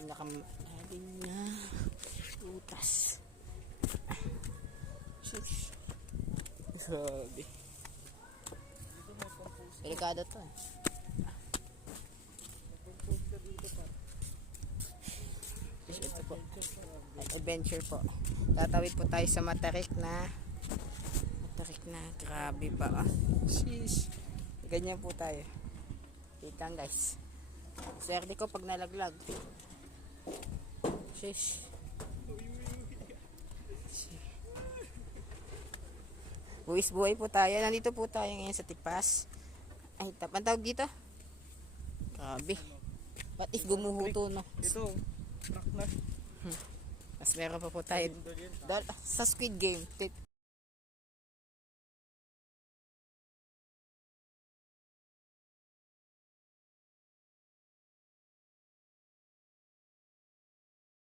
Pinakamaling na utas. Shush. Grabe. Delikado to eh. Ito po. Adventure po. Tatawid po tayo sa matarik na grabe pa. Sheesh. Ganyan po tayo. Ikang guys. Swerte ko pag nalaglag. Sheesh. Buwis buhay po tayo. Nandito po tayo ngayon sa Tipas. Ay, ang tawag dito? Grabe. What if gumuhuto no? Ito, truck na. Mas meron pa po tayo. Sa Squid Game.